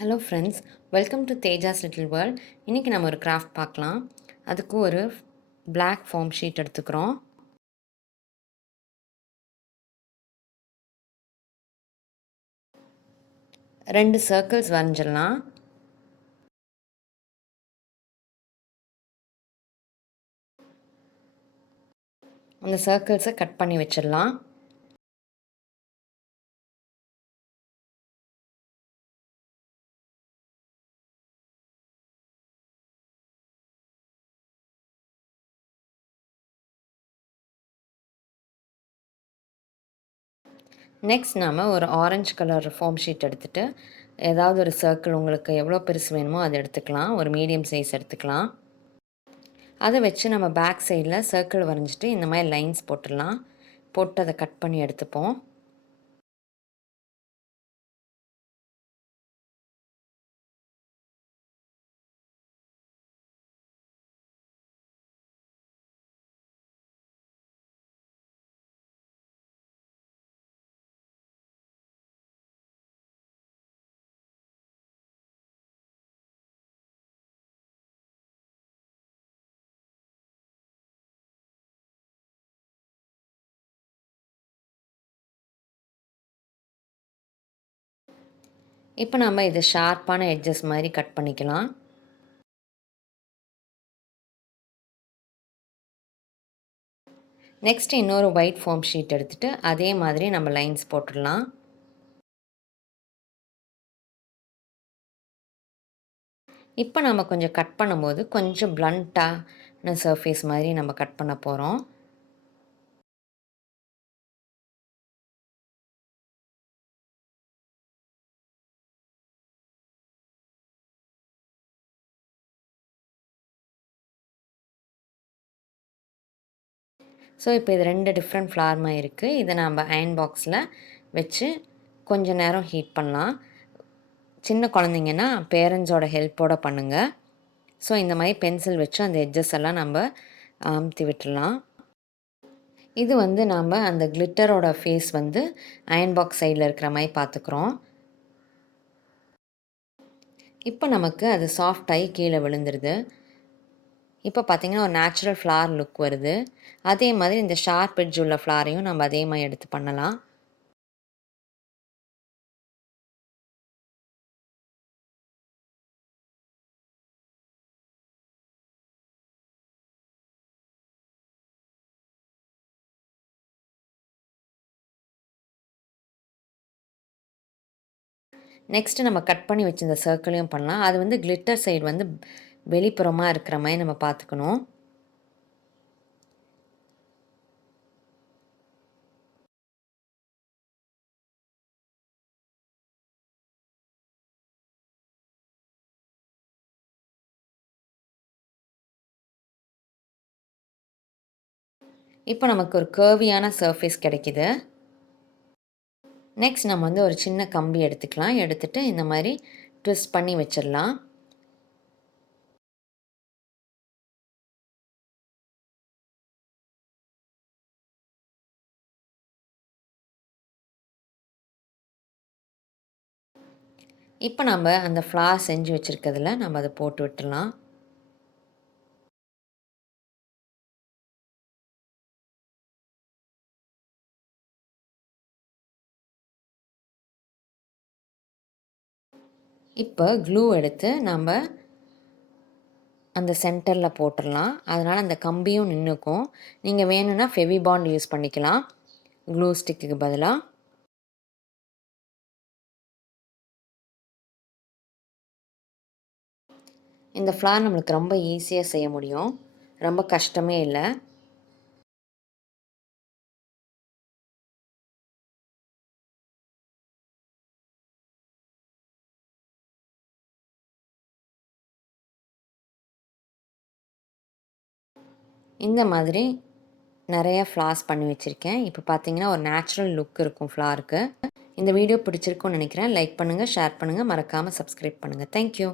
Hello friends, welcome to Tejas little world. இன்றைக்கி நம்ம ஒரு கிராஃப்ட் பார்க்கலாம். அதுக்கு ஒரு பிளாக் ஃபார்ம் ஷீட் எடுத்துக்கிறோம். ரெண்டு சர்க்கிள்ஸ் வரைஞ்சிடலாம். அந்த சர்க்கிள்ஸை கட் பண்ணி வச்சிடலாம். நெக்ஸ்ட் நாம் ஒரு ஆரஞ்சு கலர் ஃபார்ம் ஷீட் எடுத்துகிட்டு ஏதாவது ஒரு சர்க்கிள் உங்களுக்கு எவ்வளோ பெருசு வேணுமோ அதை எடுத்துக்கலாம். ஒரு மீடியம் சைஸ் எடுத்துக்கலாம். அதை வச்சு நம்ம பேக் சைடில் சர்க்கிள் வரைஞ்சிட்டு இந்த மாதிரி லைன்ஸ் போட்டுடலாம். போட்டு அதை கட் பண்ணி எடுத்துப்போம். இப்போ நம்ம இதை ஷார்ப்பான எட்ஜஸ் மாதிரி கட் பண்ணிக்கலாம். நெக்ஸ்ட் இன்னொரு ஒயிட் ஃபார்ம் ஷீட் எடுத்துகிட்டு அதே மாதிரி நம்ம லைன்ஸ் போட்டுடலாம். இப்போ நம்ம கொஞ்சம் கட் பண்ணும்போது கொஞ்சம் பிளண்ட்டான சர்ஃபேஸ் மாதிரி நம்ம கட் பண்ண போகிறோம். ஸோ இப்போ இது ரெண்டு டிஃப்ரெண்ட் ஃப்ளார் மாதிரி இருக்குது. இதை நம்ம அயன் பாக்ஸில் வச்சு கொஞ்சம் நேரம் ஹீட் பண்ணலாம். சின்ன குழந்தைங்கன்னா பேரண்ட்ஸோட ஹெல்ப்போடு பண்ணுங்கள். ஸோ இந்த மாதிரி பென்சில் வச்சு அந்த எட்ஜஸ் எல்லாம் நம்ம அமுத்தி விட்டுடலாம். இது வந்து நாம் அந்த கிளிட்டரோட ஃபேஸ் வந்து அயன் பாக்ஸ் சைடில் இருக்கிற மாதிரி பார்த்துக்குறோம். இப்போ நமக்கு அது சாஃப்ட் ஆகி கீழே விழுந்துருது. இப்போ பார்த்திங்கன்னா ஒரு நேச்சுரல் ஃப்ளார் லுக் வருது. அதே மாதிரி இந்த ஷார்ப் எட்ஜ் உள்ள ஃப்ளாரையும் நம்ம அதே மாதிரி எடுத்து பண்ணலாம். நெக்ஸ்ட்டு நம்ம கட் பண்ணி வச்சிருந்த சர்க்கிளையும் பண்ணலாம். அது வந்து கிளிட்டர் சைடு வந்து வெளிப்புறமாக இருக்கிற மாதிரி நம்ம பார்த்துக்கணும். இப்போ நமக்கு ஒரு கர்வியான சர்ஃபேஸ் கிடைக்கிது. நெக்ஸ்ட் நம்ம வந்து ஒரு சின்ன கம்பி எடுத்துக்கலாம். எடுத்துகிட்டு இந்த மாதிரி ட்விஸ்ட் பண்ணி வச்சிடலாம். இப்போ நம்ம அந்த ஃப்ளார் செஞ்சு வச்சுருக்கிறதுல நம்ம அதை போட்டு விட்டுடலாம். இப்போ க்ளூ எடுத்து நம்ம அந்த சென்டரில் போட்டுடலாம். அதனால் அந்த கம்பியும் நின்றுக்கும். நீங்கள் வேணும்னா ஃபெவிபாண்ட் யூஸ் பண்ணிக்கலாம் க்ளூ ஸ்டிக்கு பதிலாக. இந்த ஃப்ளார் நம்மளுக்கு ரொம்ப ஈஸியாக செய்ய முடியும். ரொம்ப கஷ்டமே இல்லை. இந்த மாதிரி நிறைய ஃப்ளார்ஸ் பண்ணி வச்சுருக்கேன். இப்போ பார்த்தீங்கன்னா ஒரு நேச்சுரல் லுக் இருக்கும் ஃப்ளாருக்கு. இந்த வீடியோ பிடிச்சிருக்குன்னு நினைக்கிறேன். லைக் பண்ணுங்கள், ஷேர் பண்ணுங்கள், மறக்காமல் சப்ஸ்கிரைப் பண்ணுங்கள். தேங்க்யூ.